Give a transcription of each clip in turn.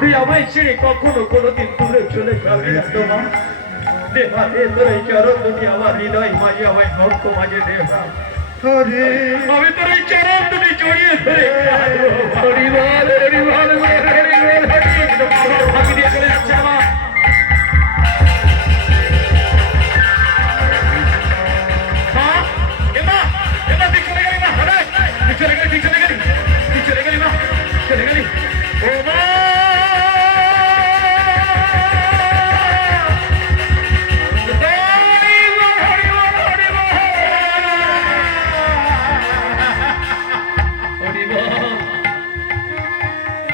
তুই আমায় ছেড়ে কখনো কোনোদিন দূরে চলে যাবি না তো মা। দেবা দে তোর এই চরণ দুটি আমার হৃদয় মাঝে আমায় ভক্ত মাঝে দেবা। আমি তোর এই চরণ দুটি জড়িয়ে ধরে হরিবল হরিবল হরিবল হরিবল ফাঁকি দিয়ে চলে যাচ্ছে আমার।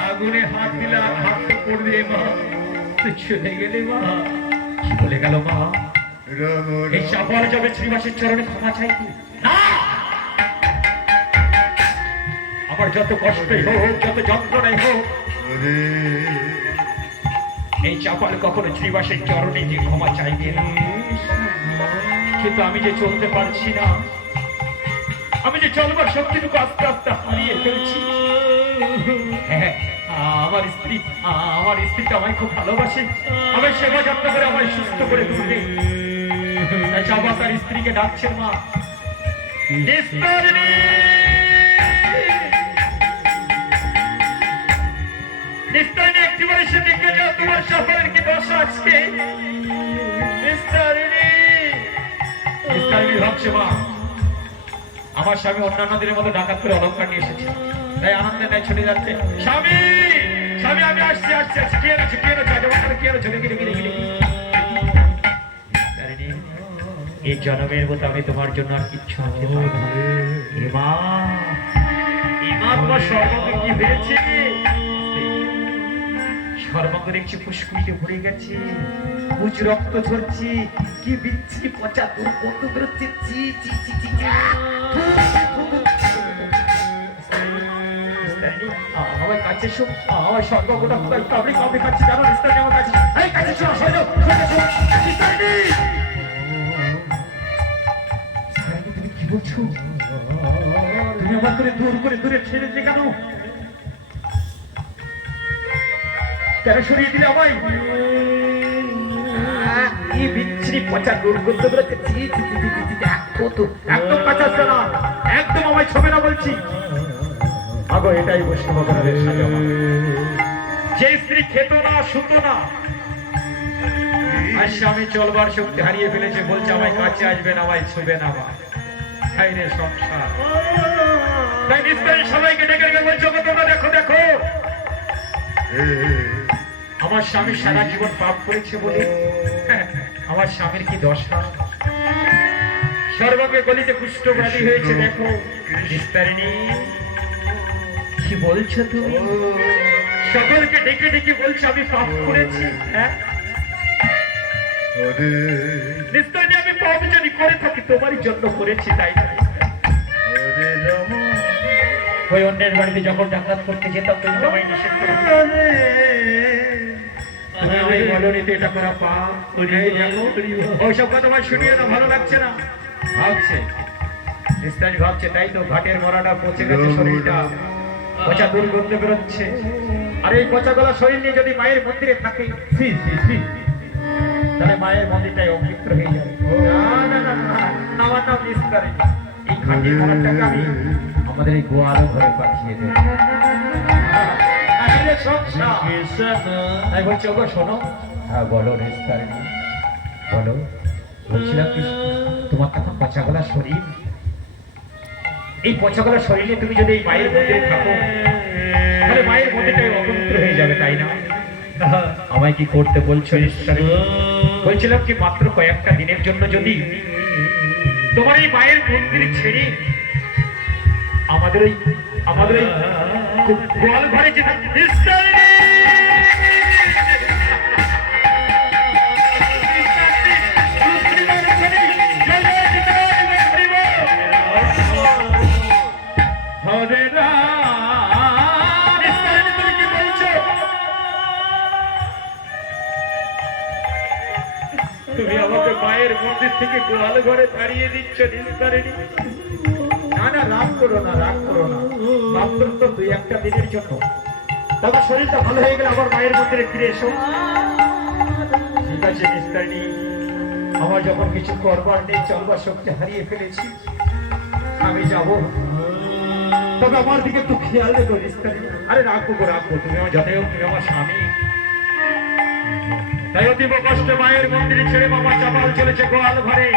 আগুনে হাত দিলে হাত পড়বে মা, তুই চলে গেলে মা। কি বলে গেল মা? এই চাপার যাবে শ্রীবাসের চরণে ক্ষমা চাইতে না। আমার যত কষ্টই হোক, যত যন্ত্রণাই হোক, এই চাপাল কখনো শ্রীবাসের চরণে যে ক্ষমা চাইবে না। কিন্তু আমি যে চলতে পারছি না, আমি যে চলবার শক্তিটুকু আস্তে আস্তে হারিয়ে ফেলছি। হ্যাঁ, আমার স্ত্রীটা আমায় খুব ভালোবাসে, আমায় সেবা যত্ন করে আমায় সুস্থ করে তুলবে। তাই চাপা তার স্ত্রীকে ডাকছেন মা। একটিবারে সে দেখে যাও তোমার সফরের কি দশা আজকে। ভাবছে মা, আমার স্বামী অন্যান্যদের মতো ডাকাত করে অলঙ্কার নিয়ে এসেছে, তাই আনন্দে তাই ছুটে যাচ্ছে। স্বামী স্বামী আমি আসছি আসছি আসছি। কে আছে কে আছে কে আছে এই জন্মের মতো আমি তোমার জন্য আর কিচ্ছু আনতে পারবো না। মা তোমার সর্বঙ্গে কি হয়েছে? সর্বঙ্গ দেখছি ফুসকুড়িতে ভরে গেছে, কুচ রক্ত ঝরছে, কি বিচ্ছি পচা দুর্গন্ধ বেরোচ্ছে। আমার কাছে আমার সর্বঙ্গটা কাবড়ি কাবড়ি খাচ্ছে, জানো নিস্তার আমার কাছে। এই কাছে তুমি কি বলছো? তুমি আমার করে দূরে ছেড়েছে কেন? কেন সরিয়ে দিলে আমায়? এই বিচ্ছিরি পচা দুর্গন্ধ বেরোচ্ছে। একদম কাছে না, একদম আমায় ছবে না বলছি। আগো এটাই বৈষ্ণবের সাজা। যে স্ত্রী খেত না শুতো না, আর স্বামী চলবার শক্তি হারিয়ে ফেলেছে, বলছে আমায় কাছে আসবে না, আমায় ছুবে না। সংসার তাই নিশ্চয়ই সবাইকে ডেকে ডেকে বলছো তোমরা দেখো দেখো, আমার স্বামী সারা জীবন পাপ করেছে বলে আমার স্বামীর কি দশা। সর্বঙ্গে গলিতে কুষ্ঠব্যাধি হয়েছে, দেখো নিস্তারিণী। কি বলছো তুমি? সকলকে ডেকে ডেকে বলছো আমি পাপ করেছি। হ্যাঁ নিস্তারিণী, আমি পাপ যদি করে থাকি তোমারই জন্য করেছি, তাই না? ওই অন্যের বাড়িতে যখন ডাকাত করতে যেতাম তুমি তোমায় নিষেধ করে এটা করা পাপ। ওইসব কথা আমার শুনিয়ে না, ভালো লাগছে না। ভাবছে নিস্তারিণী ভাবছে, তাই তো ঘাটের মরাটা পচে গেছে, শরীরটা পচা দুর্গন্ধ বেরোচ্ছে। আর এই পচা গলা শরীর নিয়ে যদি মায়ের মন্দিরে থাকে, তাহলে মায়ের মন্দিরটাই অপবিত্র হয়ে যাবে। আমার নাম নিস্তারিণী। এই ঘাটের মরাটাকে আমি আমাদের এই গোয়াল ঘরে পাঠিয়ে দেব। বলছি ওগো শোনো। হ্যাঁ বলো নিস্তারিণী বলো। বলছিলাম কি, তোমার তখন পচা গলা শরীর, এই পচা গলা শরীরে তুমি যদি এই মায়ের মন্দিরে থাকো, তাহলে মায়ের মন্দিরটাই অপবিত্র হয়ে যাবে, তাই না? আমায় কি করতে বলছো নিস্তারিণী? বলছিলাম কি, মাত্র কয়েকটা দিনের জন্য যদি তোমার এই মায়ের মন্দির ছেড়ে আমাদের ওই গোয়াল ঘরে যেতে। তুমি আমাকে মায়ের মন্দির থেকে গোয়াল ঘরে তাড়িয়ে দিচ্ছ নিস্তারিণী। না না, রাগ করো না, রাগ করো না। মাত্র তো 2-1 দিনের জন্য। তবে শরীরটা ভালো হয়ে গেলে আবার মায়ের মন্দিরে ফিরে এসো। ঠিক আছে নিস্তারিণী, আমার যখন কিছু করবার নেই, চলবার শক্তি হারিয়ে ফেলেছি, আমি যাব। তবে আমার দিকে একটু খেয়াল রেখো নিস্তারিণী। আরে রাখবো গো, রাখবো। তুমি আমার যতই হোক তুমি আমার স্বামী। তাই অতীব কষ্টে মায়ের মন্দিরে ছেড়ে বাবা চাপাল চলেছে গোয়াল ঘরে।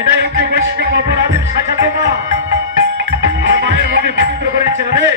এটাই হচ্ছে বৈষ্ণব অপরাধের সাজা। তোমা আর মায়ের মন্দির পবিত্র করেছে রে।